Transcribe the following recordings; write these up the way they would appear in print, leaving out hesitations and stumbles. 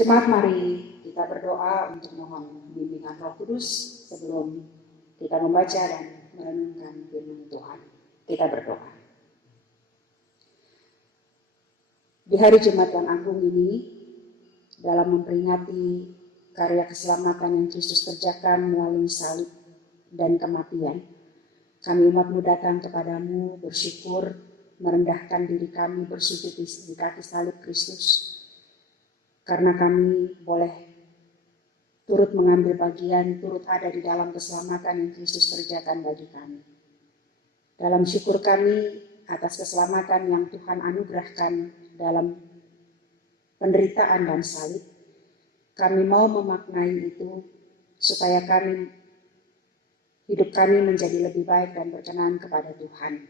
Jemaat, mari kita berdoa untuk mohon bimbingan Roh Kudus sebelum kita membaca dan merenungkan firman Tuhan. Kita berdoa. Di hari Jumat yang agung ini, dalam memperingati karya keselamatan yang Kristus kerjakan melalui salib dan kematian, kami umat-Mu datang kepadamu bersyukur, merendahkan diri kami bersujud di kaki salib Kristus, karena kami boleh turut mengambil bagian, turut ada di dalam keselamatan yang Kristus kerjakan bagi kami. Dalam syukur kami atas keselamatan yang Tuhan anugerahkan dalam penderitaan dan salib, kami mau memaknai itu supaya hidup kami menjadi lebih baik dan berkenan kepada Tuhan.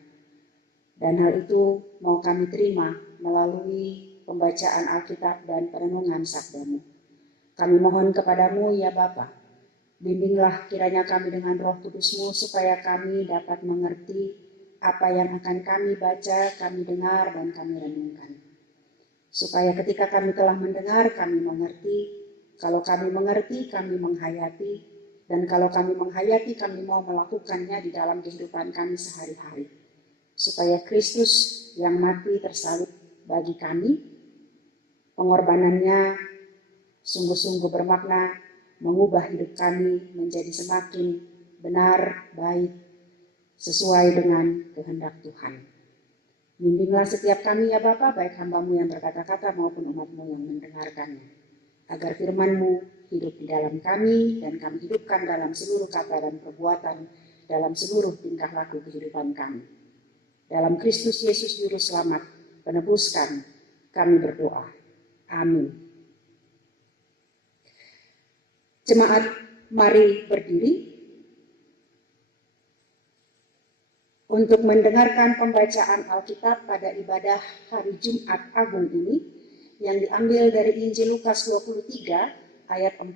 Dan hal itu mau kami terima melalui pembacaan Alkitab dan perenungan sabda-Mu. Kami mohon kepadamu ya Bapa, bimbinglah kiranya kami dengan Roh Kudus-Mu supaya kami dapat mengerti apa yang akan kami baca, kami dengar, dan kami renungkan. Supaya ketika kami telah mendengar, kami mengerti. Kalau kami mengerti, kami menghayati. Dan kalau kami menghayati, kami mau melakukannya di dalam kehidupan kami sehari-hari. Supaya Kristus yang mati tersalib bagi kami, pengorbanannya sungguh-sungguh bermakna, mengubah hidup kami menjadi semakin benar, baik, sesuai dengan kehendak Tuhan. Bimbinglah setiap kami ya Bapa, baik hamba-Mu yang berkata-kata maupun umat-Mu yang mendengarkannya, agar firman-Mu hidup di dalam kami dan kami hidupkan dalam seluruh kata dan perbuatan, dalam seluruh tingkah laku kehidupan kami. Dalam Kristus Yesus Juru Selamat, penebus kami berdoa. Amin. Jemaat, mari berdiri untuk mendengarkan pembacaan Alkitab pada ibadah hari Jumat Agung ini yang diambil dari Injil Lukas 23 ayat 44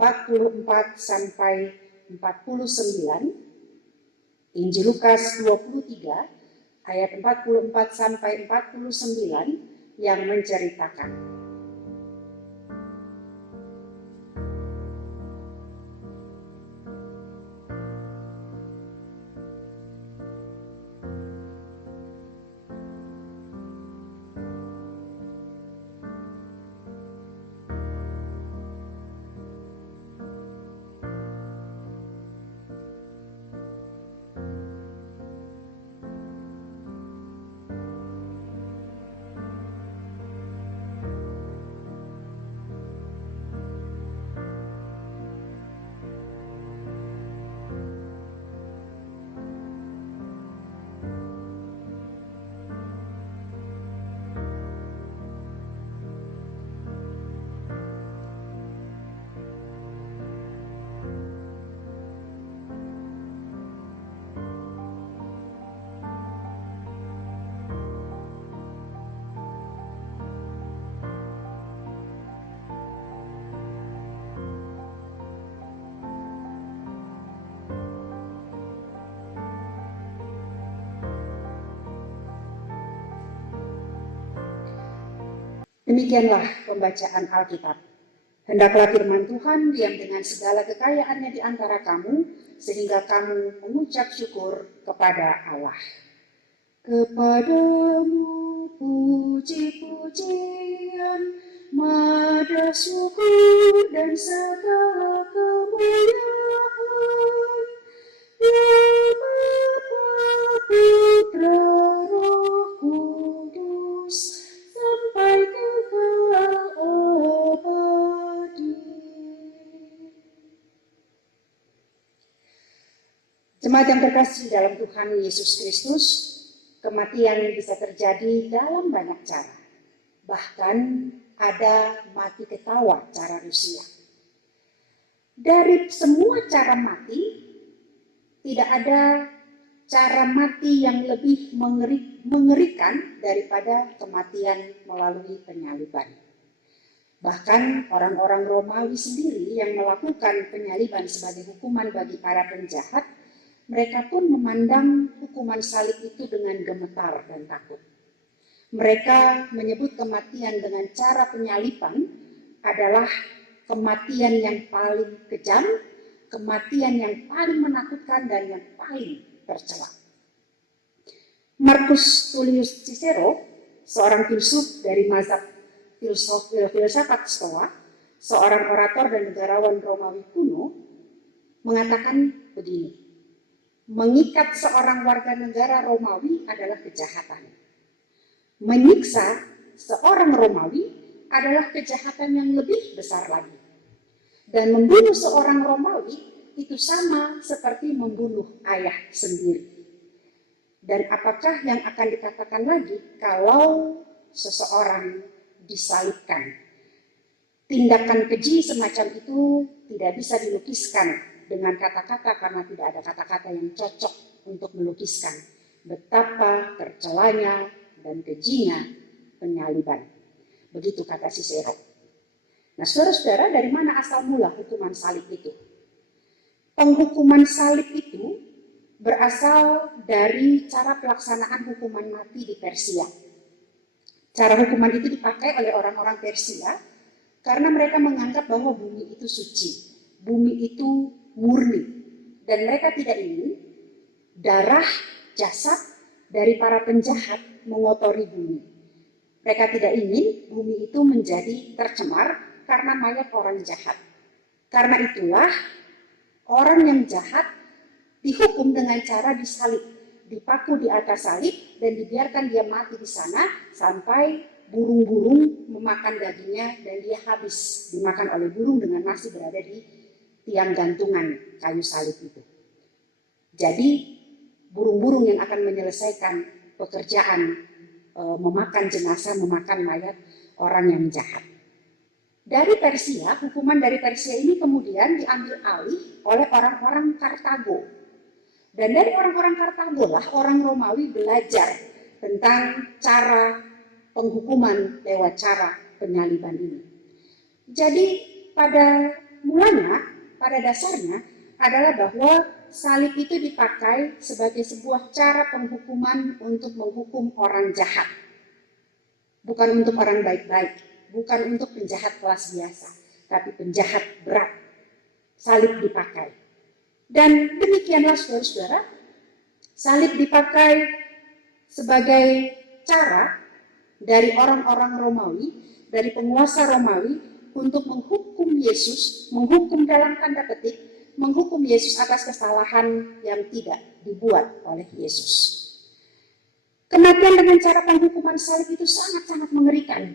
sampai 49. Injil Lukas 23 ayat 44 sampai 49 yang menceritakan demikianlah pembacaan Alkitab. Hendaklah firman Tuhan diam dengan segala kekayaannya di antara kamu, sehingga kamu mengucap syukur kepada Allah. Kepadamu puji-pujian, madah syukur dan segala kemuliaan, ya Bapa, Putra, Roh Kudus, sampai kekal abadi. Jemaat yang terkasih dalam Tuhan Yesus Kristus, kematian bisa terjadi dalam banyak cara. Bahkan ada mati ketawa cara Rusia. Dari semua cara mati, tidak ada cara mati yang lebih mengerikan daripada kematian melalui penyaliban. Bahkan orang-orang Romawi sendiri yang melakukan penyaliban sebagai hukuman bagi para penjahat, mereka pun memandang hukuman salib itu dengan gemetar dan takut. Mereka menyebut kematian dengan cara penyaliban adalah kematian yang paling kejam, kematian yang paling menakutkan dan yang paling tercela. Marcus Tullius Cicero, seorang filsuf dari mazhab filsafat Stoa, seorang orator dan negarawan Romawi kuno, mengatakan begini: mengikat seorang warga negara Romawi adalah kejahatan. Menyiksa seorang Romawi adalah kejahatan yang lebih besar lagi. Dan membunuh seorang Romawi itu sama seperti membunuh ayah sendiri. Dan apakah yang akan dikatakan lagi kalau seseorang disalibkan? Tindakan keji semacam itu tidak bisa dilukiskan dengan kata-kata karena tidak ada kata-kata yang cocok untuk melukiskan betapa tercelanya dan kejinya penyaliban. Begitu kata Cicero. Nah, saudara-saudara, dari mana asal mula hukuman salib itu? Penghukuman salib itu berasal dari cara pelaksanaan hukuman mati di Persia. Cara hukuman itu dipakai oleh orang-orang Persia karena mereka menganggap bahwa bumi itu suci, bumi itu murni, dan mereka tidak ingin darah jasad dari para penjahat mengotori bumi. Mereka tidak ingin bumi itu menjadi tercemar karena mayat orang jahat. Karena itulah orang yang jahat dihukum dengan cara disalib, dipaku di atas salib dan dibiarkan dia mati di sana sampai burung-burung memakan dagingnya dan dia habis dimakan oleh burung dengan masih berada di tiang gantungan kayu salib itu. Jadi burung-burung yang akan menyelesaikan pekerjaan memakan jenazah, memakan mayat orang yang jahat. Dari Persia, hukuman dari Persia ini kemudian diambil alih oleh orang-orang Kartago. Dan dari orang-orang Kartago lah orang Romawi belajar tentang cara penghukuman lewat cara penyaliban ini. Jadi pada mulanya, pada dasarnya adalah bahwa salib itu dipakai sebagai sebuah cara penghukuman untuk menghukum orang jahat. Bukan untuk orang baik-baik, bukan untuk penjahat kelas biasa, tapi penjahat berat. Salib dipakai. Dan demikianlah saudara-saudara, salib dipakai sebagai cara dari orang-orang Romawi, dari penguasa Romawi untuk menghukum Yesus, menghukum dalam tanda petik, menghukum Yesus atas kesalahan yang tidak dibuat oleh Yesus. Kematian dengan cara penghukuman salib itu sangat-sangat mengerikan.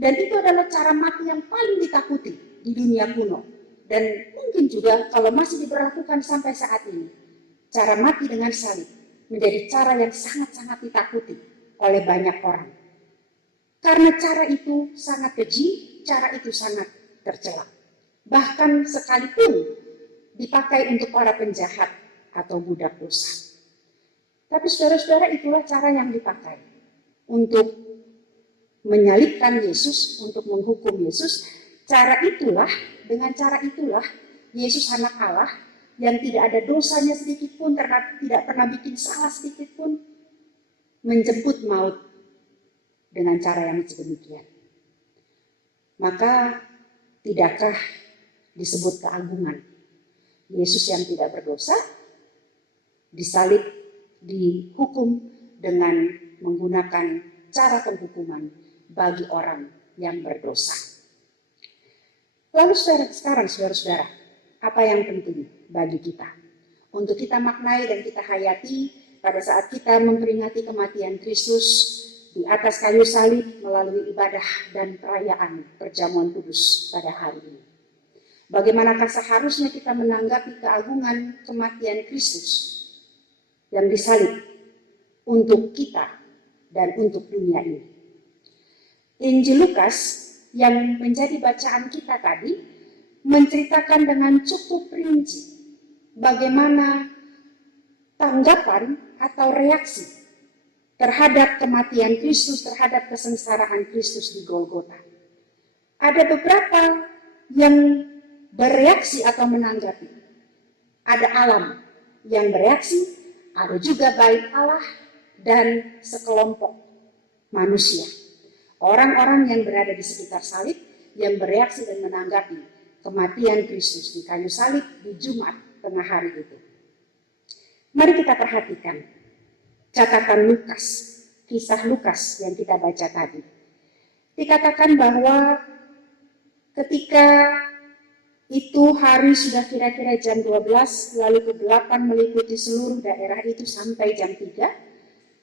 Dan itu adalah cara mati yang paling ditakuti di dunia kuno. Dan mungkin juga kalau masih diberlakukan sampai saat ini, cara mati dengan salib menjadi cara yang sangat-sangat ditakuti oleh banyak orang. Karena cara itu sangat keji, cara itu sangat tercela. Bahkan sekalipun dipakai untuk para penjahat atau budak dosa. Tapi saudara-saudara, itulah cara yang dipakai untuk menyalibkan Yesus, untuk menghukum Yesus. Dengan cara itulah, Yesus anak Allah yang tidak ada dosanya sedikit pun, tidak pernah bikin salah sedikit pun, menjemput maut dengan cara yang sedemikian. Maka tidakkah disebut keagungan Yesus yang tidak berdosa disalib, dihukum dengan menggunakan cara penghukuman bagi orang yang berdosa. Lalu sekarang saudara-saudara, apa yang penting bagi kita untuk kita maknai dan kita hayati pada saat kita memperingati kematian Kristus di atas kayu salib melalui ibadah dan perayaan perjamuan kudus pada hari ini? Bagaimanakah seharusnya kita menanggapi keagungan kematian Kristus yang disalib untuk kita dan untuk dunia ini? Injil Lukas yang menjadi bacaan kita tadi menceritakan dengan cukup rinci bagaimana tanggapan atau reaksi terhadap kematian Kristus, terhadap kesengsaraan Kristus di Golgota. Ada beberapa yang bereaksi atau menanggapi. Ada alam yang bereaksi, ada juga bait Allah dan sekelompok manusia. Orang-orang yang berada di sekitar salib yang bereaksi dan menanggapi kematian Kristus di kayu salib di Jumat tengah hari itu. Mari kita perhatikan catatan Lukas, kisah Lukas yang kita baca tadi. Dikatakan bahwa ketika itu hari sudah kira-kira jam 12, lalu kegelapan meliputi seluruh daerah itu sampai jam 3,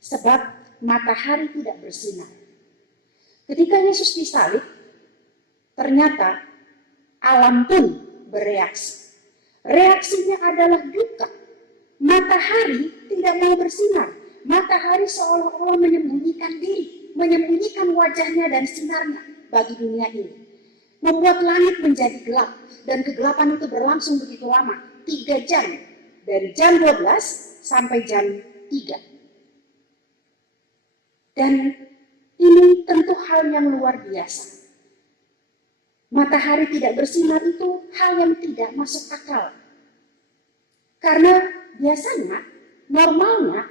sebab matahari tidak bersinar. Ketika Yesus disalib, ternyata alam pun bereaksi. Reaksinya adalah duka. Matahari tidak mau bersinar. Matahari seolah-olah menyembunyikan diri, menyembunyikan wajahnya dan sinarnya bagi dunia ini. Membuat langit menjadi gelap, dan kegelapan itu berlangsung begitu lama, 3 jam, dari jam 12 sampai jam 3. Dan ini tentu hal yang luar biasa. Matahari tidak bersinar itu hal yang tidak masuk akal. Karena biasanya, normalnya,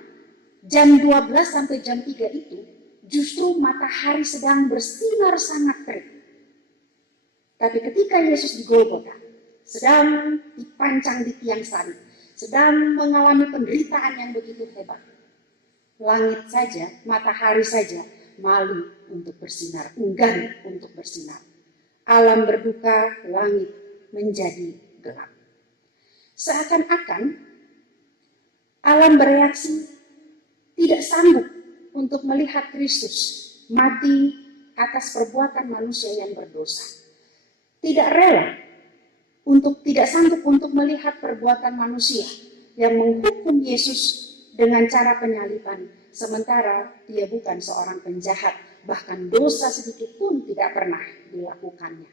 jam 12 sampai jam 3 itu justru matahari sedang bersinar sangat terik. Tapi ketika Yesus di Golgota, sedang dipancang di tiang salib, sedang mengalami penderitaan yang begitu hebat, langit saja, matahari saja malu untuk bersinar, enggan untuk bersinar. Alam berduka, langit menjadi gelap. Seakan-akan alam bereaksi tidak sanggup untuk melihat Kristus mati atas perbuatan manusia yang berdosa. Tidak rela tidak sanggup untuk melihat perbuatan manusia yang menghukum Yesus dengan cara penyaliban, sementara dia bukan seorang penjahat, bahkan dosa sedikit pun tidak pernah dilakukannya.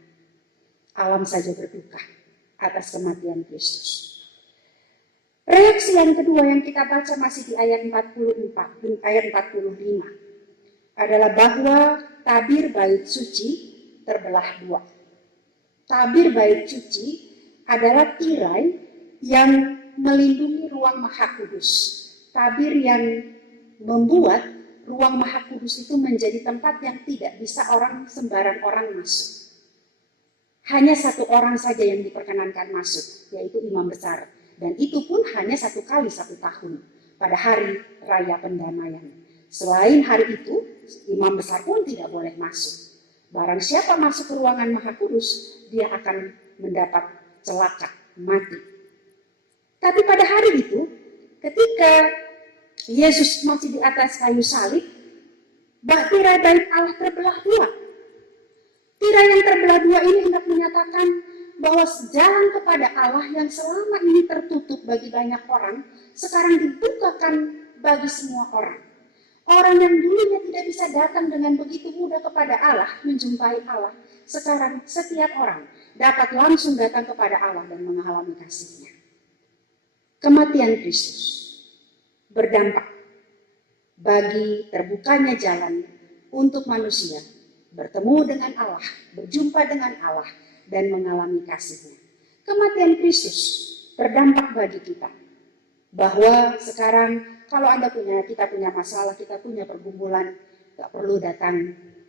Alam saja berduka atas kematian Kristus. Reaksi yang kedua yang kita baca masih di ayat 44, ayat 45 adalah bahwa tabir bait suci terbelah dua. Tabir bait suci adalah tirai yang melindungi ruang Maha Kudus. Tabir yang membuat ruang Maha Kudus itu menjadi tempat yang tidak bisa sembarang orang masuk. Hanya satu orang saja yang diperkenankan masuk, yaitu imam besar. Dan itu pun hanya 1 kali 1 tahun, pada hari raya pendamaian. Selain hari itu, imam besar pun tidak boleh masuk. Barang siapa masuk ke ruangan Maha Kudus, dia akan mendapat celaka, mati. Tapi pada hari itu, ketika Yesus masih di atas kayu salib, tirai bait Allah terbelah dua. Tirai yang terbelah dua ini hendak menyatakan bahwa jalan kepada Allah yang selama ini tertutup bagi banyak orang, sekarang dibukakan bagi semua orang. Orang yang dulunya tidak bisa datang dengan begitu mudah kepada Allah, menjumpai Allah, sekarang setiap orang dapat langsung datang kepada Allah dan mengalami kasih-Nya. Kematian Kristus berdampak bagi terbukanya jalan untuk manusia bertemu dengan Allah, berjumpa dengan Allah, dan mengalami kasih-Nya. Kematian Kristus berdampak bagi kita, bahwa sekarang kalau kita punya masalah, kita punya pergumulan, gak perlu datang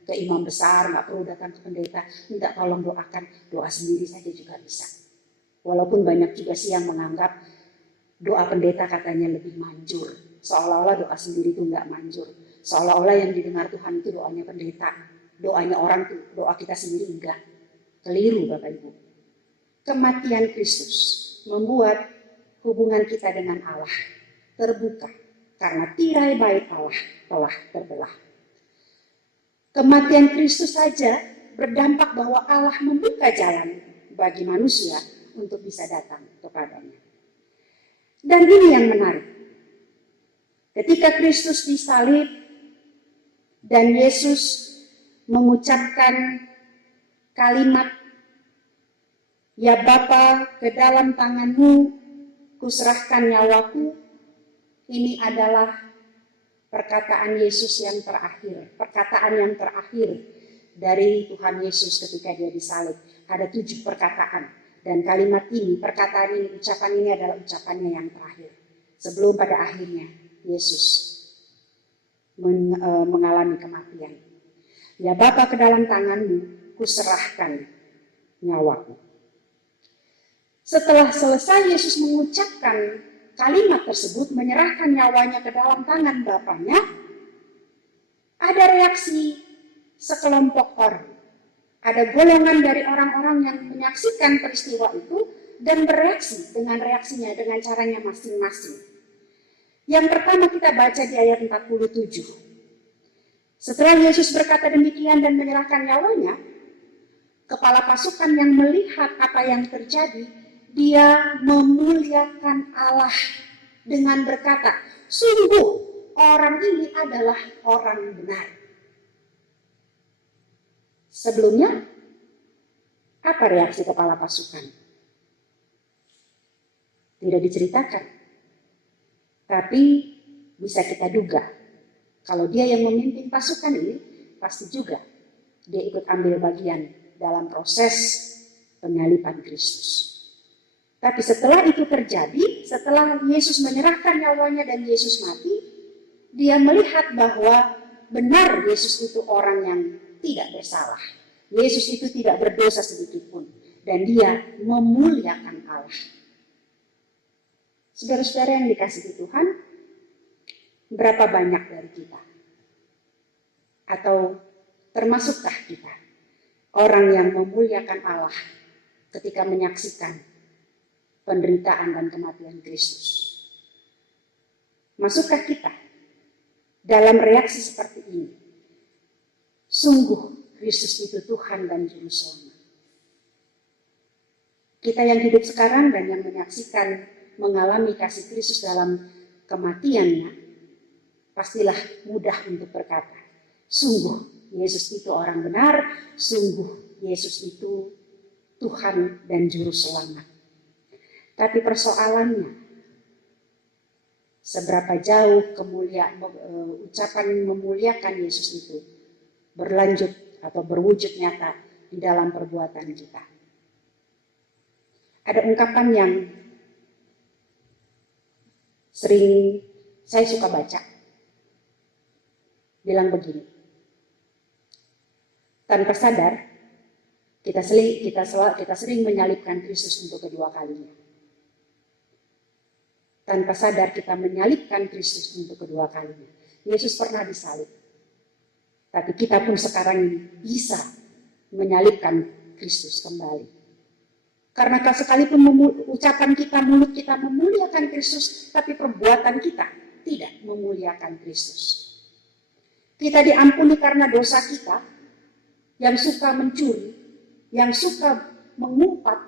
ke imam besar, gak perlu datang ke pendeta, minta tolong doakan, doa sendiri saja juga bisa. Walaupun banyak juga sih yang menganggap doa pendeta katanya lebih manjur, seolah-olah doa sendiri itu gak manjur, seolah-olah yang didengar Tuhan itu doanya pendeta, doanya orang tuh, doa kita sendiri enggak. Keliru Bapak Ibu. Kematian Kristus membuat hubungan kita dengan Allah terbuka karena tirai bait Allah telah terbelah. Kematian Kristus saja berdampak bahwa Allah membuka jalan bagi manusia untuk bisa datang kepadanya. Dan ini yang menarik. Ketika Kristus disalib dan Yesus mengucapkan kalimat, "Ya Bapa, ke dalam tangan-Mu kuserahkan nyawaku," ini adalah perkataan Yesus yang terakhir, perkataan yang terakhir dari Tuhan Yesus ketika dia disalib. Ada 7 perkataan, dan kalimat ini, perkataan ini, ucapan ini adalah ucapannya yang terakhir. Sebelum pada akhirnya Yesus mengalami kematian. "Ya Bapa, ke dalam tangan-Mu kuserahkan nyawaku. Setelah selesai Yesus mengucapkan kalimat tersebut, menyerahkan nyawanya ke dalam tangan Bapaknya, ada reaksi sekelompok orang. Ada golongan dari orang-orang yang menyaksikan peristiwa itu dan bereaksi dengan reaksinya, dengan caranya masing-masing. Yang pertama kita baca di ayat 47. Setelah Yesus berkata demikian dan menyerahkan nyawanya, kepala pasukan yang melihat apa yang terjadi, dia memuliakan Allah dengan berkata, sungguh orang ini adalah orang benar. Sebelumnya, apa reaksi kepala pasukan? Tidak diceritakan. Tapi bisa kita duga, kalau dia yang memimpin pasukan ini, pasti juga dia ikut ambil bagian dalam proses penyaliban Kristus. Tapi setelah itu terjadi, setelah Yesus menyerahkan nyawanya dan Yesus mati, dia melihat bahwa benar Yesus itu orang yang tidak bersalah. Yesus itu tidak berdosa sedikit pun. Dan dia memuliakan Allah. Saudara-saudara yang dikasihi Tuhan, berapa banyak dari kita? Atau termasukkah kita orang yang memuliakan Allah ketika menyaksikan penderitaan dan kematian Kristus? Masukkah kita dalam reaksi seperti ini? Sungguh Kristus itu Tuhan dan Juru Selamat. Kita yang hidup sekarang dan yang menyaksikan mengalami kasih Kristus dalam kematiannya, pastilah mudah untuk berkata, sungguh Yesus itu orang benar, sungguh Yesus itu Tuhan dan Juru Selamat. Tapi persoalannya, seberapa jauh ucapan memuliakan Yesus itu berlanjut atau berwujud nyata di dalam perbuatan kita. Ada ungkapan yang sering saya suka baca, bilang begini, tanpa sadar kita sering menyalibkan Kristus untuk kedua kalinya. Tanpa sadar kita menyalibkan Kristus untuk kedua kalinya. Yesus pernah disalib. Tapi kita pun sekarang ini bisa menyalibkan Kristus kembali. Karena sekalipun ucapan kita, mulut kita memuliakan Kristus, tapi perbuatan kita tidak memuliakan Kristus. Kita diampuni karena dosa kita, yang suka mencuri, yang suka mengumpat.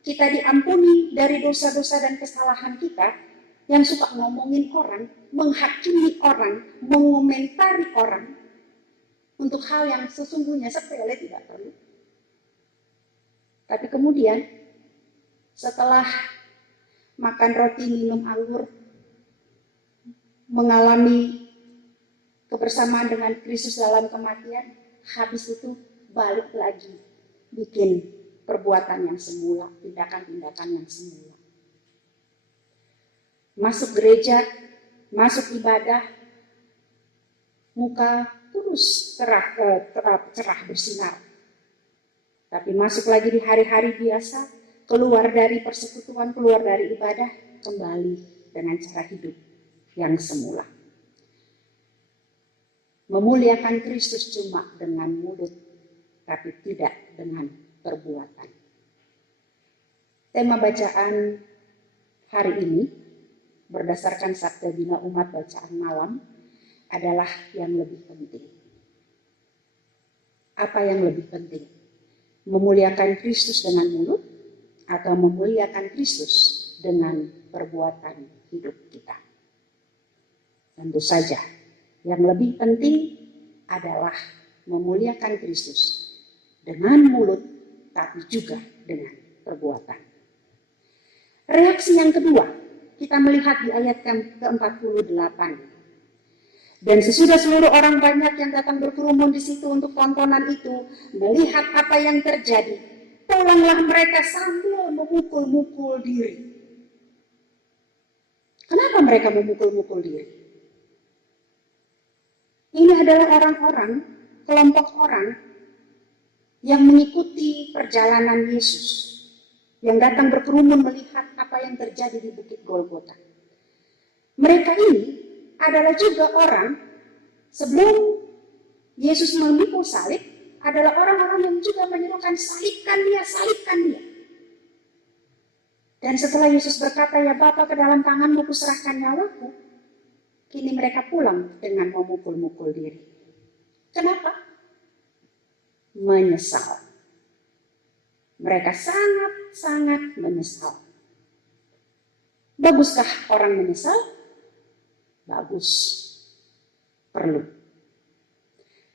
Kita diampuni dari dosa-dosa dan kesalahan kita, yang suka ngomongin orang, menghakimi orang, mengomentari orang, untuk hal yang sesungguhnya sepele tidak perlu. Tapi kemudian setelah makan roti, minum anggur, mengalami kebersamaan dengan Kristus dalam kematian, habis itu balik lagi bikin perbuatan yang semula, tindakan-tindakan yang semula. Masuk gereja, masuk ibadah, muka terus cerah bersinar. Tapi masuk lagi di hari-hari biasa, keluar dari persekutuan, keluar dari ibadah, kembali dengan cara hidup yang semula. Memuliakan Kristus cuma dengan mulut, tapi tidak dengan perbuatan. Tema bacaan hari ini, berdasarkan Sabda Bina Umat bacaan malam, adalah yang lebih penting. Apa yang lebih penting? Memuliakan Kristus dengan mulut atau memuliakan Kristus dengan perbuatan hidup kita? Tentu saja yang lebih penting adalah memuliakan Kristus dengan mulut tapi juga dengan perbuatan. Reaksi yang kedua, kita melihat di ayat ke-48. Dan sesudah seluruh orang banyak yang datang berkerumun di situ untuk tontonan itu, melihat apa yang terjadi, pulanglah mereka sambil memukul-mukul diri. Kenapa mereka memukul-mukul diri? Ini adalah orang-orang, kelompok orang yang mengikuti perjalanan Yesus, yang datang berkerumun melihat apa yang terjadi di Bukit Golgota. Mereka ini adalah juga orang sebelum Yesus memikul salib, adalah orang-orang yang juga menyerukan salibkan dia, salibkan dia. Dan setelah Yesus berkata, ya Bapa, ke dalam tanganmu kuserahkan nyawaku, kini mereka pulang dengan memukul-mukul diri. Kenapa? Menyesal. Mereka sangat-sangat menyesal. Baguskah orang menyesal? Bagus. Perlu.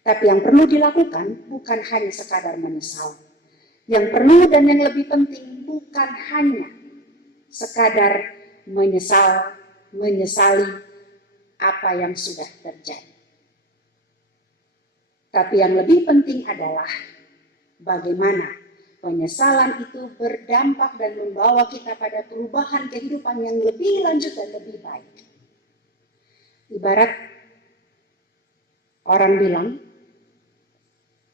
Tapi yang perlu dilakukan bukan hanya sekadar menyesal. Yang perlu dan yang lebih penting bukan hanya sekadar menyesali apa yang sudah terjadi. Tapi yang lebih penting adalah bagaimana penyesalan itu berdampak dan membawa kita pada perubahan kehidupan yang lebih lanjut dan lebih baik. Ibarat orang bilang,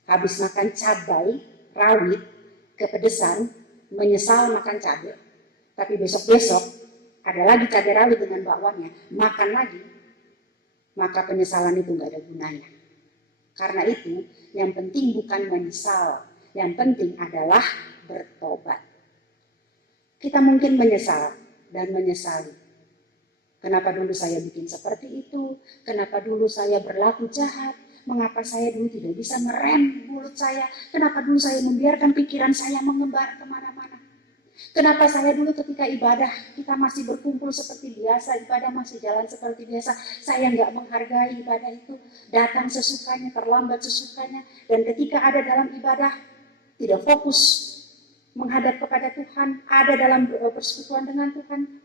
habis makan cabai rawit, kepedesan, menyesal makan cabai. Tapi besok-besok ada lagi cabai rawit dengan bakwanya, makan lagi, maka penyesalan itu nggak ada gunanya. Karena itu, yang penting bukan menyesal, yang penting adalah bertobat. Kita mungkin menyesal dan menyesali. Kenapa dulu saya bikin seperti itu? Kenapa dulu saya berlaku jahat? Mengapa saya dulu tidak bisa merem mulut saya? Kenapa dulu saya membiarkan pikiran saya mengembara kemana-mana? Kenapa saya dulu ketika ibadah kita masih berkumpul seperti biasa, ibadah masih jalan seperti biasa, saya nggak menghargai ibadah itu, datang sesukanya, terlambat sesukanya, dan ketika ada dalam ibadah tidak fokus menghadap kepada Tuhan, ada dalam persekutuan dengan Tuhan.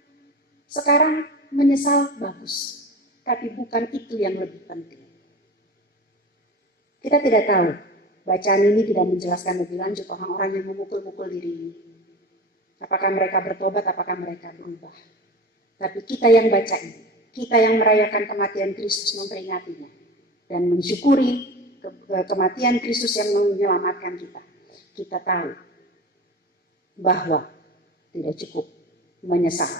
Sekarang menyesal bagus, tapi bukan itu yang lebih penting. Kita tidak tahu, bacaan ini tidak menjelaskan lebih lanjut orang-orang yang memukul-mukul diri ini. Apakah mereka bertobat, apakah mereka berubah. Tapi kita yang baca ini, kita yang merayakan kematian Kristus, memperingatinya, dan mensyukuri kematian Kristus yang menyelamatkan kita. Kita tahu bahwa tidak cukup menyesal.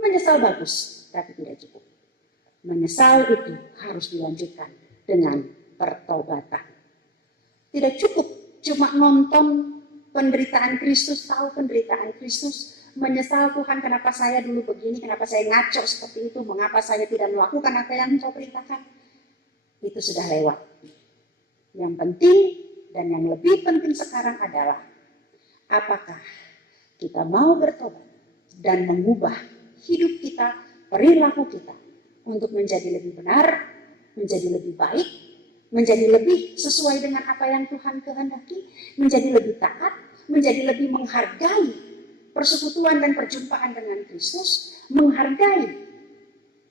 Menyesal bagus, tapi tidak cukup. Menyesal itu harus dilanjutkan dengan pertobatan. Tidak cukup cuma nonton penderitaan Kristus, tahu penderitaan Kristus, menyesal, Tuhan kenapa saya dulu begini, kenapa saya ngaco seperti itu, mengapa saya tidak melakukan apa yang Engkau perintahkan. Itu sudah lewat. Yang penting dan yang lebih penting sekarang adalah apakah kita mau bertobat dan mengubah hidup kita, perilaku kita untuk menjadi lebih benar, menjadi lebih baik, menjadi lebih sesuai dengan apa yang Tuhan kehendaki, menjadi lebih taat, menjadi lebih menghargai persekutuan dan perjumpaan dengan Kristus, menghargai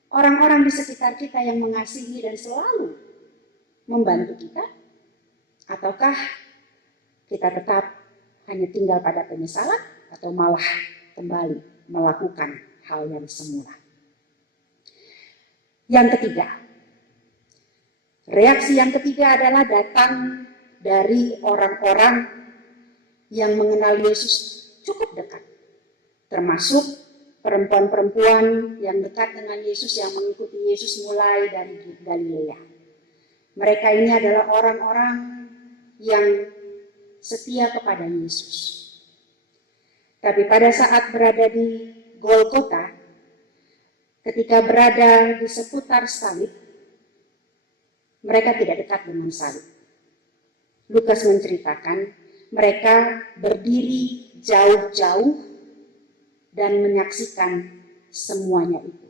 orang-orang di sekitar kita yang mengasihi dan selalu membantu kita, ataukah kita tetap hanya tinggal pada penyesalan atau malah kembali melakukan hal yang semula. Yang ketiga, reaksi yang ketiga adalah datang dari orang-orang yang mengenal Yesus cukup dekat, termasuk perempuan-perempuan yang dekat dengan Yesus yang mengikuti Yesus mulai dari Galilea. Mereka ini adalah orang-orang yang setia kepada Yesus. Tapi pada saat berada di Golgota, ketika berada di seputar salib, mereka tidak dekat dengan salib. Lukas menceritakan mereka berdiri jauh-jauh dan menyaksikan semuanya itu.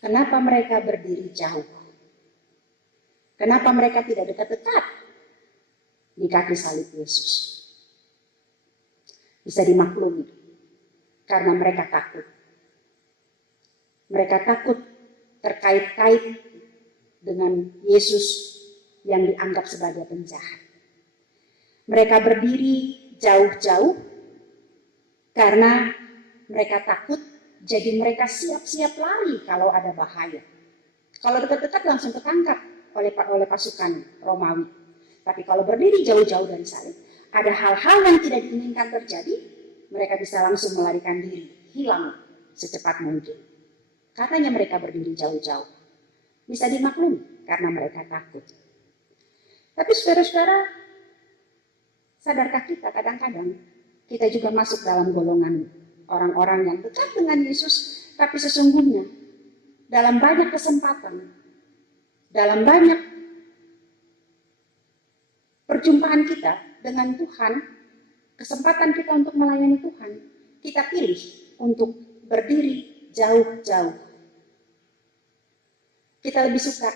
Kenapa mereka berdiri jauh? Kenapa mereka tidak dekat-dekat di kaki salib Yesus? Bisa dimaklumi, karena mereka takut. Mereka takut terkait-kait dengan Yesus yang dianggap sebagai penjahat. Mereka berdiri jauh-jauh karena mereka takut, jadi mereka siap-siap lari kalau ada bahaya. Kalau dekat-dekat langsung ketangkap oleh pasukan Romawi. Tapi kalau berdiri jauh-jauh dari salib, ada hal-hal yang tidak diinginkan terjadi, mereka bisa langsung melarikan diri, hilang secepat mungkin. Katanya mereka berdiri jauh-jauh. Bisa dimaklumi karena mereka takut. Tapi saudara-saudara, sadarkah kita kadang-kadang kita juga masuk dalam golongan orang-orang yang dekat dengan Yesus, tapi sesungguhnya dalam banyak kesempatan, dalam banyak perjumpaan kita dengan Tuhan, kesempatan kita untuk melayani Tuhan, kita pilih untuk berdiri jauh-jauh. Kita lebih suka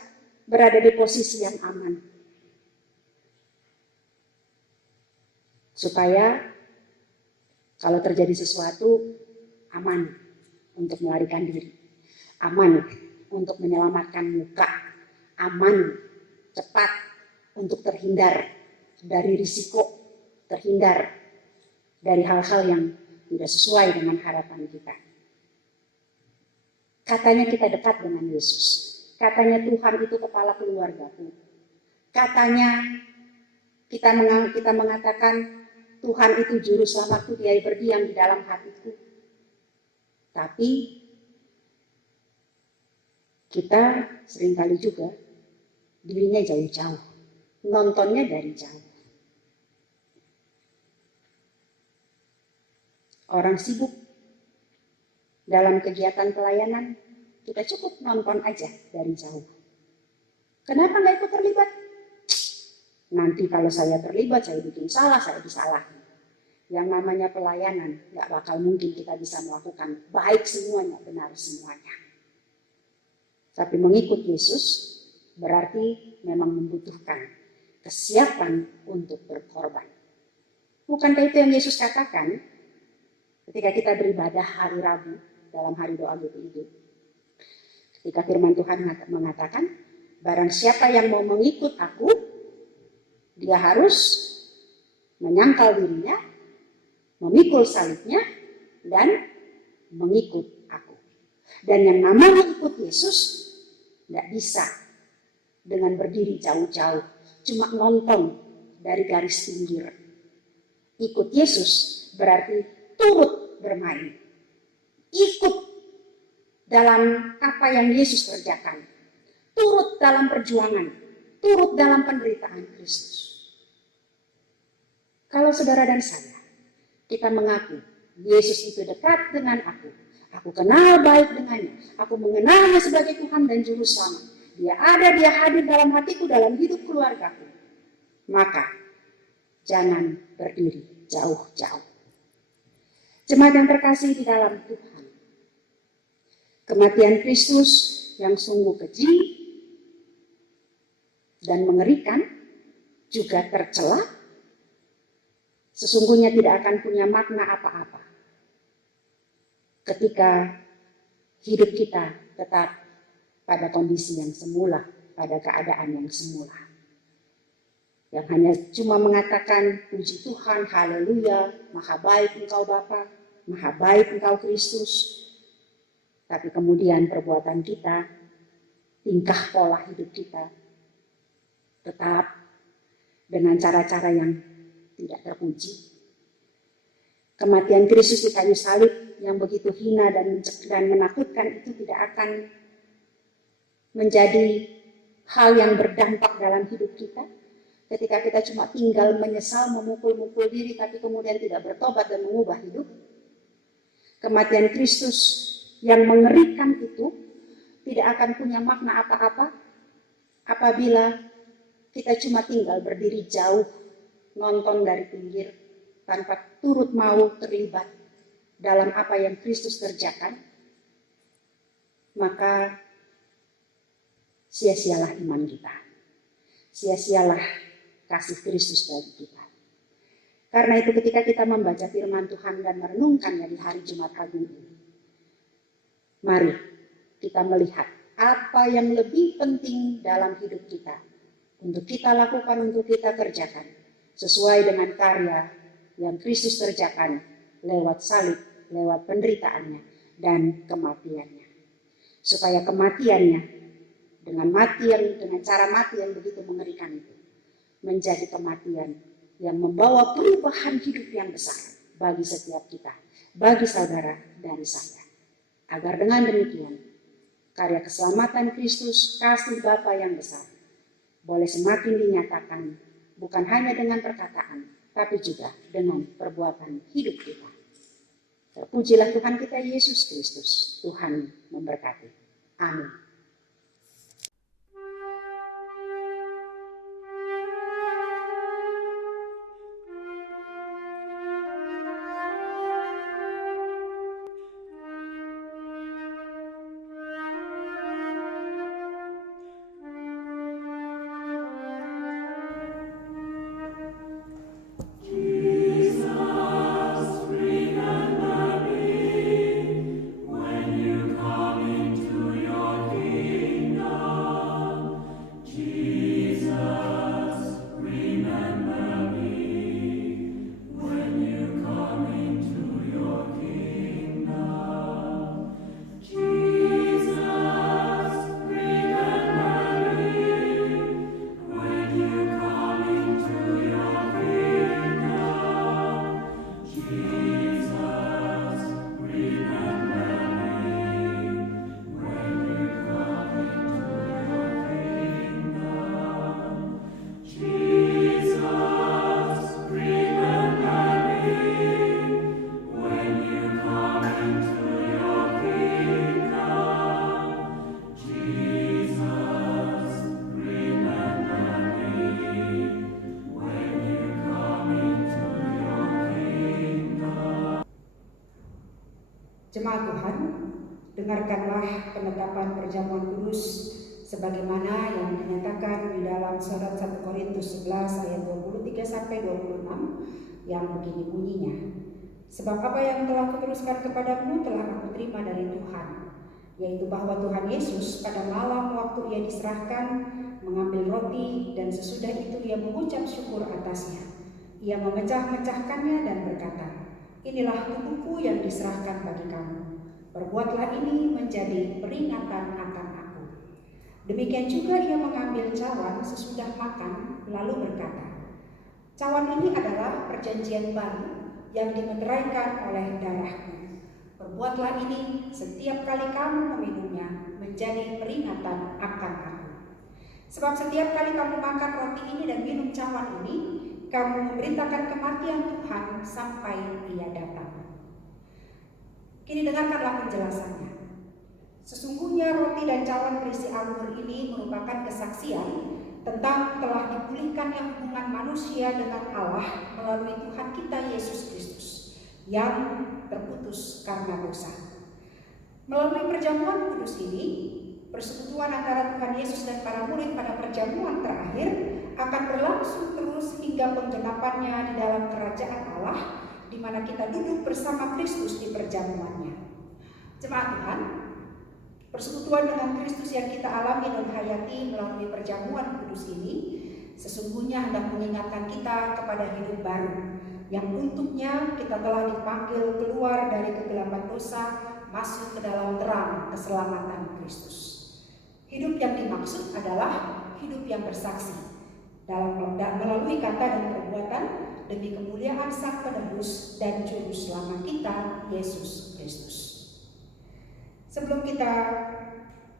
berada di posisi yang aman. Supaya kalau terjadi sesuatu, aman untuk melarikan diri. Aman untuk menyelamatkan muka. Aman, cepat untuk terhindar dari risiko, terhindar dari hal-hal yang tidak sesuai dengan harapan kita. Katanya kita dekat dengan Yesus. Katanya Tuhan itu kepala keluargaku. Katanya kita mengatakan Tuhan itu juru selamatku, Dia berdiam di dalam hatiku. Tapi kita seringkali juga dirinya jauh-jauh, nontonnya dari jauh. Orang sibuk dalam kegiatan pelayanan, kita cukup nonton aja dari jauh. Kenapa nggak ikut terlibat? Nanti kalau saya terlibat, saya bikin salah, saya disalahi. Yang namanya pelayanan, nggak bakal mungkin kita bisa melakukan baik semuanya, benar semuanya. Tapi mengikut Yesus berarti memang membutuhkan kesiapan untuk berkorban. Bukankah itu yang Yesus katakan ketika kita beribadah hari Rabu dalam hari doa itu? Ketika firman Tuhan mengatakan, barang siapa yang mau mengikut aku, dia harus menyangkal dirinya, memikul salibnya, dan mengikut aku. Dan yang namanya ikut Yesus, tidak bisa dengan berdiri jauh-jauh, cuma nonton dari garis pinggir. Ikut Yesus berarti turut bermain. Ikut dalam apa yang Yesus kerjakan. Turut dalam perjuangan. Turut dalam penderitaan Kristus. Kalau saudara dan saya, kita mengaku Yesus itu dekat dengan aku. Aku kenal baik dengannya. Aku mengenalnya sebagai Tuhan dan Juru Selamat. Dia ada, dia hadir dalam hatiku, dalam hidup keluargaku. Maka, jangan berdiri jauh-jauh. Jemaat yang terkasih di dalam Tuhan. Kematian Kristus yang sungguh keji dan mengerikan, juga tercela, sesungguhnya tidak akan punya makna apa-apa ketika hidup kita tetap pada kondisi yang semula, pada keadaan yang semula. Yang hanya cuma mengatakan puji Tuhan, haleluya, maha baik Engkau Bapa, maha baik Engkau Kristus. Tapi kemudian perbuatan kita, tingkah pola hidup kita, tetap dengan cara-cara yang tidak terpuji. Kematian Kristus di kayu salib yang begitu hina dan menakutkan itu tidak akan menjadi hal yang berdampak dalam hidup kita. Ketika kita cuma tinggal menyesal, memukul-mukul diri, tapi kemudian tidak bertobat dan mengubah hidup. Kematian Kristus yang mengerikan itu tidak akan punya makna apa-apa apabila kita cuma tinggal berdiri jauh, nonton dari pinggir, tanpa turut mau terlibat dalam apa yang Kristus kerjakan. Maka sia-sialah iman kita. Sia-sialah kasih Kristus bagi kita. Karena itu ketika kita membaca firman Tuhan dan merenungkannya di hari Jumat Agung ini, mari kita melihat apa yang lebih penting dalam hidup kita untuk kita lakukan, untuk kita kerjakan sesuai dengan karya yang Kristus kerjakan lewat salib, lewat penderitaannya dan kematiannya. Supaya kematiannya dengan cara mati yang begitu mengerikan itu menjadi kematian yang membawa perubahan hidup yang besar bagi setiap kita, bagi saudara dan saya. Agar dengan demikian, karya keselamatan Kristus, kasih Bapa yang besar, boleh semakin dinyatakan bukan hanya dengan perkataan, tapi juga dengan perbuatan hidup kita. Terpujilah Tuhan kita Yesus Kristus. Tuhan memberkati. Amin. Jemaat Tuhan, dengarkanlah penetapan perjamuan kudus sebagaimana yang dinyatakan di dalam surat 1 Korintus 11 ayat 23 sampai 26 yang begini bunyinya. Sebab apa yang telah kuteruskan kepadamu telah aku terima dari Tuhan, yaitu bahwa Tuhan Yesus pada malam waktu ia diserahkan mengambil roti dan sesudah itu ia mengucap syukur atasnya. Ia memecah-mecahkannya dan berkata, "Inilah tubuhku yang diserahkan bagi kamu. Perbuatlah ini menjadi peringatan akan aku." Demikian juga ia mengambil cawan sesudah makan, lalu berkata, "Cawan ini adalah perjanjian baru yang dimeteraikan oleh darahku. Perbuatlah ini setiap kali kamu meminumnya menjadi peringatan akan aku. Sebab setiap kali kamu makan roti ini dan minum cawan ini, kamu memberitakan kematian Tuhan sampai ia datang." Kini dengarkanlah penjelasannya. Sesungguhnya roti dan cawan berisi anggur ini merupakan kesaksian tentang telah dipulihkannya hubungan manusia dengan Allah melalui Tuhan kita Yesus Kristus yang terputus karena dosa. Melalui perjamuan kudus ini, persekutuan antara Tuhan Yesus dan para murid pada perjamuan terakhir akan berlangsung terus hingga penggenapannya di dalam kerajaan Allah, di mana kita duduk bersama Kristus di perjamuannya. Jemaat Tuhan, persekutuan dengan Kristus yang kita alami dan hayati melalui perjamuan kudus ini sesungguhnya hendak mengingatkan kita kepada hidup baru, yang untuknya kita telah dipanggil keluar dari kegelapan dosa, masuk ke dalam terang keselamatan Kristus. Hidup yang dimaksud adalah hidup yang bersaksi melalui kata dan perbuatan demi kemuliaan Sang Penebus dan Juru Selamat kita, Yesus Kristus. Sebelum kita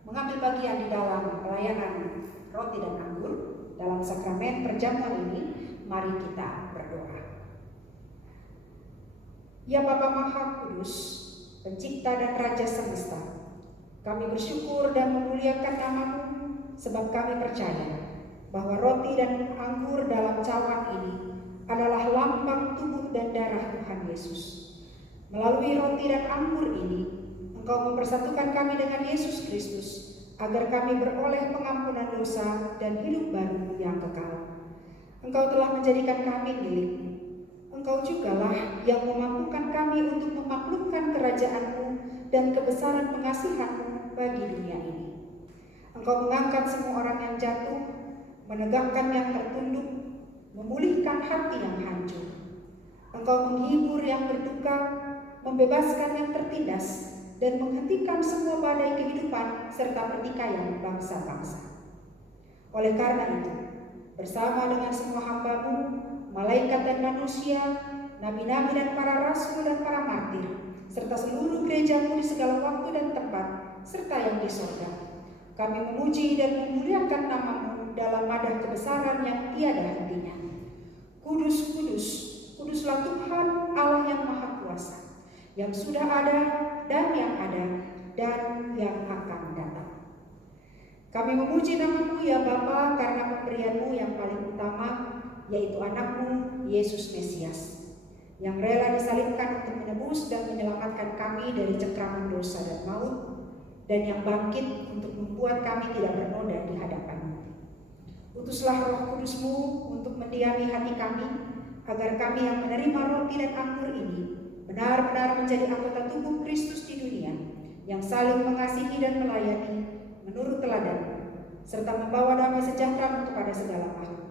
mengambil bagian di dalam pelayanan roti dan anggur dalam sakramen perjamuan ini, mari kita berdoa. Ya Bapa Maha Kudus, Pencipta dan Raja Semesta, kami bersyukur dan memuliakan nama-Mu sebab kami percaya bahwa roti dan anggur dalam cawan ini adalah lambang tubuh dan darah Tuhan Yesus. Melalui roti dan anggur ini, Engkau mempersatukan kami dengan Yesus Kristus agar kami beroleh pengampunan dosa dan hidup baru yang kekal. Engkau telah menjadikan kami milik-Mu. Engkau jugalah yang memampukan kami untuk memaklumkan kerajaan-Mu dan kebesaran pengasihan-Mu bagi dunia ini. Engkau mengangkat semua orang yang jatuh, menegakkan yang tertunduk, memulihkan hati yang hancur. Engkau menghibur yang berduka, membebaskan yang tertindas, dan menghentikan semua badai kehidupan serta pertikaian bangsa-bangsa. Oleh karena itu, bersama dengan semua hamba-Mu, malaikat dan manusia, nabi-nabi dan para rasul dan para martir, serta seluruh gereja-Mu di segala waktu dan tempat, serta yang di sorga. Kami memuji dan memuliakan nama-Mu dalam madah kebesaran yang tiada hentinya. Kudus, kudus, kuduslah Tuhan Allah yang Maha Kuasa, yang sudah ada dan yang ada dan yang akan datang. Kami memuji nama-Mu ya Bapa karena pemberian-Mu yang paling utama, yaitu anak-Mu Yesus Mesias, yang rela disalibkan untuk menebus dan menyelamatkan kami dari cengkraman dosa dan maut, dan yang bangkit untuk membuat kami tidak bernoda di hadapan-Mu. Utuslah Roh Kudus-Mu untuk mendiami hati kami, agar kami yang menerima roti dan anggur ini benar-benar menjadi anggota tubuh Kristus di dunia, yang saling mengasihi dan melayani menurut teladan, serta membawa damai sejahtera kepada segala makhluk.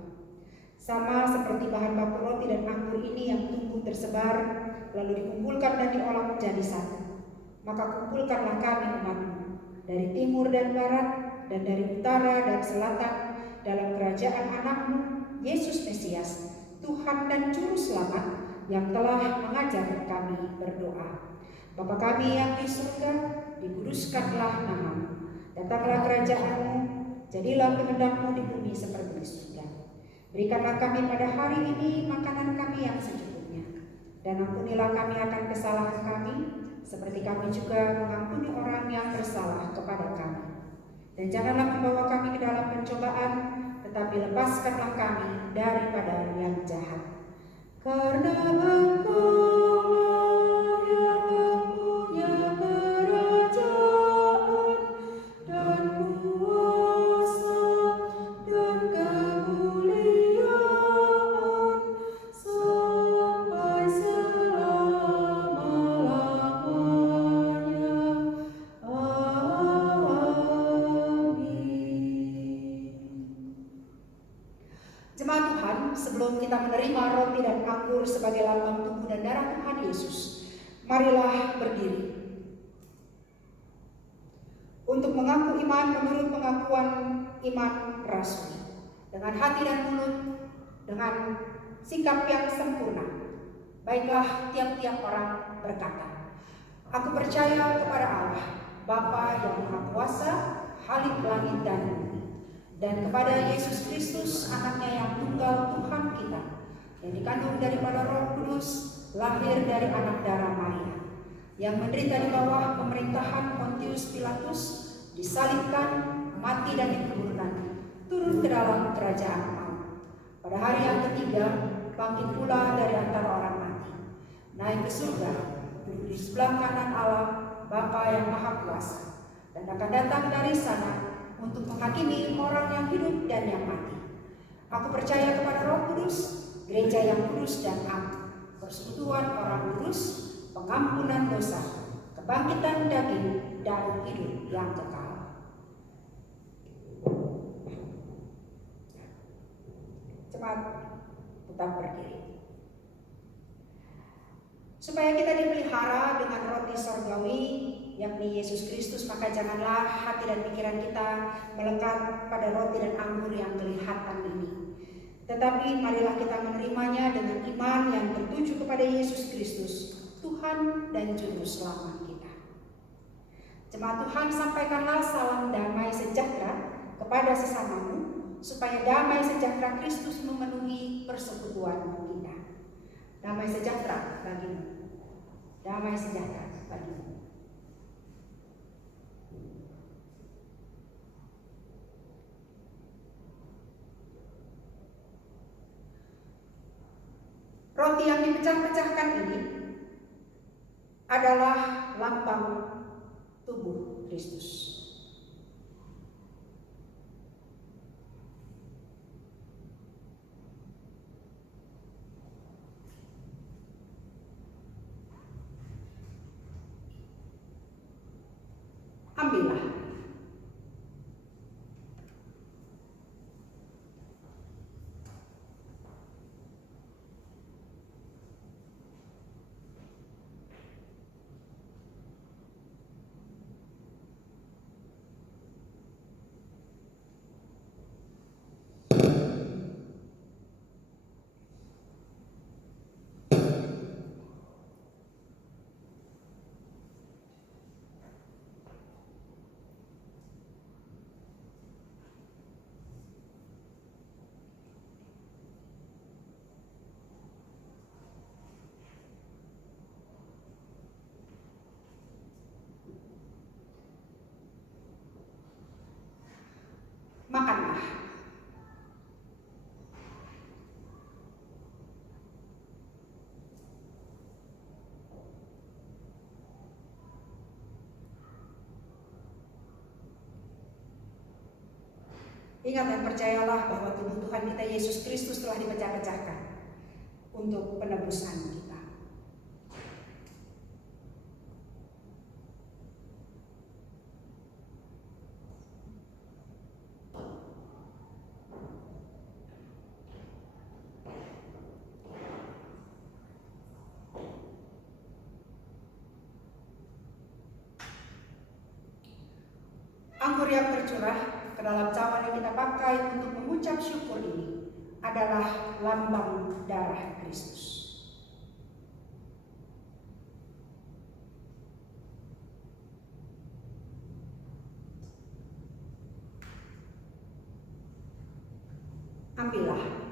Sama seperti bahan baku roti dan anggur ini yang tumbuh tersebar, lalu dikumpulkan dan diolah menjadi satu, maka kumpulkanlah kami umat-Mu dari timur dan barat, dan dari utara dan selatan, dalam kerajaan anak-Mu, Yesus Mesias, Tuhan dan Juru Selamat, yang telah mengajar kami berdoa. Bapa kami yang di surga, dikuduskanlah nama-Mu. Datanglah kerajaan-Mu, jadilah kehendak-Mu di bumi seperti di surga. Berikanlah kami pada hari ini makanan kami yang secukupnya, dan ampunilah kami akan kesalahan kami, seperti kami juga mengampuni orang yang bersalah kepada kami. Dan janganlah membawa kami ke dalam pencobaan, tetapi lepaskanlah kami daripada yang jahat. Karena Engkau-lah yang mempunyai kerajaan dan kuasa dan kemuliaan sampai selama-lamanya. Jemaat Tuhan, sebelum kita menerima roti dan anggur sebagai lambang tubuh dan darah Tuhan Yesus, marilah berdiri untuk mengaku iman menurut pengakuan iman rasuli, dengan hati dan mulut, dengan sikap yang sempurna. Baiklah, tiap-tiap orang berkata, aku percaya kepada Allah, Bapa yang Maha Kuasa, Khalik langit dan bumi, dan kepada Yesus Kristus, anaknya yang tunggal Tuhan kita, yang dikandung daripada Roh Kudus, lahir dari anak darah Maria, yang menderita di bawah pemerintahan Pontius Pilatus, disalibkan, mati dan dikuburkan, turun ke dalam kerajaan maut. Pada hari yang ketiga, bangkit pula dari antara orang mati, naik ke surga, duduk di sebelah kanan Allah, Bapa yang Maha Kuasa, dan akan datang dari sana untuk menghakimi orang yang hidup dan yang mati. Aku percaya kepada Roh Kudus, gereja yang kudus dan am, persekutuan orang kudus, pengampunan dosa, kebangkitan daging, dan hidup yang kekal. Cepat tetap berdiri. Supaya kita dipelihara dengan roti sorgawi, yakni Yesus Kristus, maka janganlah hati dan pikiran kita melekat pada roti dan anggur yang kelihatan ini. Tetapi marilah kita menerimanya dengan iman yang tertuju kepada Yesus Kristus, Tuhan dan Juru Selamat kita. Jemaat Tuhan, sampaikanlah salam damai sejahtera kepada sesamamu, supaya damai sejahtera Kristus memenuhi persekutuan kita. Damai sejahtera bagimu. Damai sejahtera bagimu. Roti yang dipecah-pecahkan ini adalah lambang tubuh Kristus. Ambillah. Ingat dan percayalah bahwa tubuh Tuhan kita Yesus Kristus telah dipecah-pecahkan untuk penebusan kita. Anggur yang tercurah ke dalam cawan yang kita pakai untuk mengucap syukur ini adalah lambang darah Kristus. Ambillah.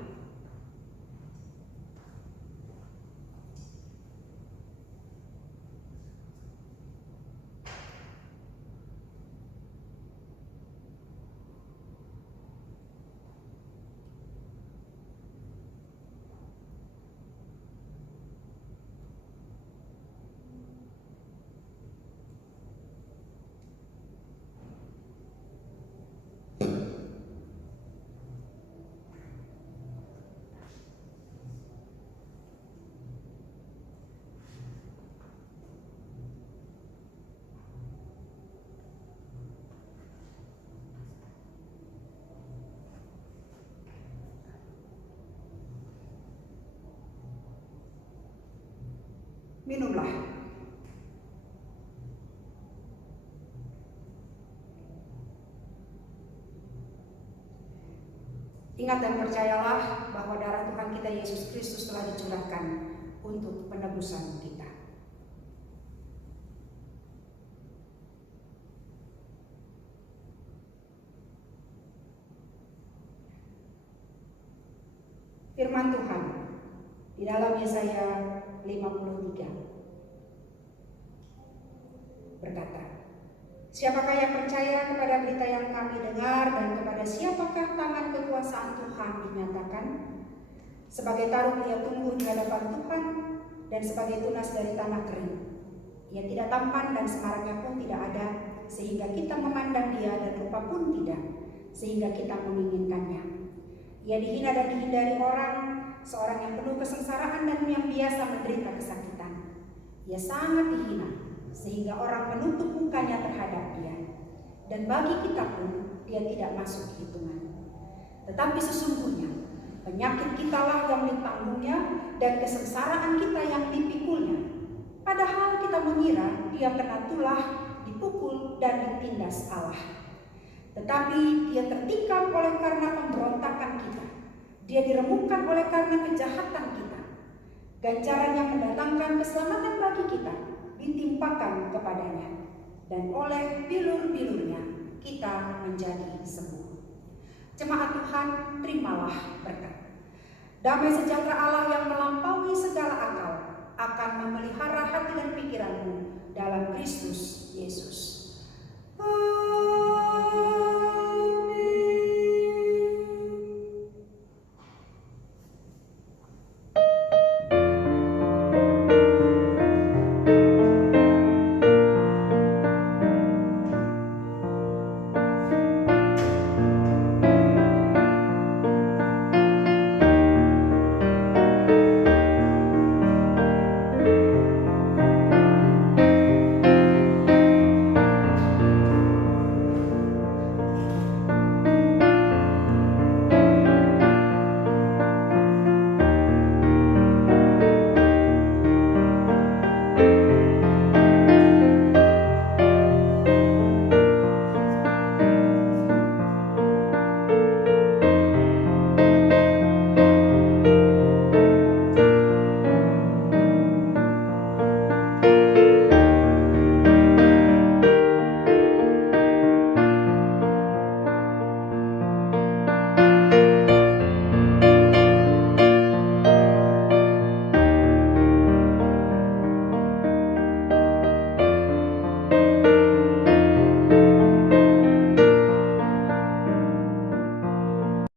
Minumlah. Ingat dan percayalah bahwa darah Tuhan kita Yesus Kristus telah dicurahkan untuk penebusan kita. Firman Tuhan di dalam Yesaya 53 berkata, siapakah yang percaya kepada berita yang kami dengar dan kepada siapakah tangan kekuasaan Tuhan dinyatakan? Sebagai taruh ia tumbuh di hadapan Tuhan dan sebagai tunas dari tanah kering. Ia tidak tampan dan semaraknya pun tidak ada, sehingga kita memandang dia, dan rupa pun tidak, sehingga kita menginginkannya. Ia dihina dan dihindari orang, seorang yang penuh kesengsaraan dan yang biasa menderita kesakitan. Ia sangat dihina, sehingga orang menutup mukanya terhadap dia. Dan bagi kita pun, dia tidak masuk hitungan. Tetapi sesungguhnya, penyakit kitalah yang ditanggungnya, dan kesengsaraan kita yang dipikulnya. Padahal kita mengira dia kena tulah, dipukul, dan ditindas Allah. Tetapi dia tertikam oleh karena pemberontakan kita. Dia diremukkan oleh karena kejahatan kita. Ganjaran yang mendatangkan keselamatan bagi kita ditimpakan kepadanya, dan oleh bilur-bilurnya kita menjadi sembuh. Jemaat Tuhan, terimalah berkat. Damai sejahtera Allah yang melampaui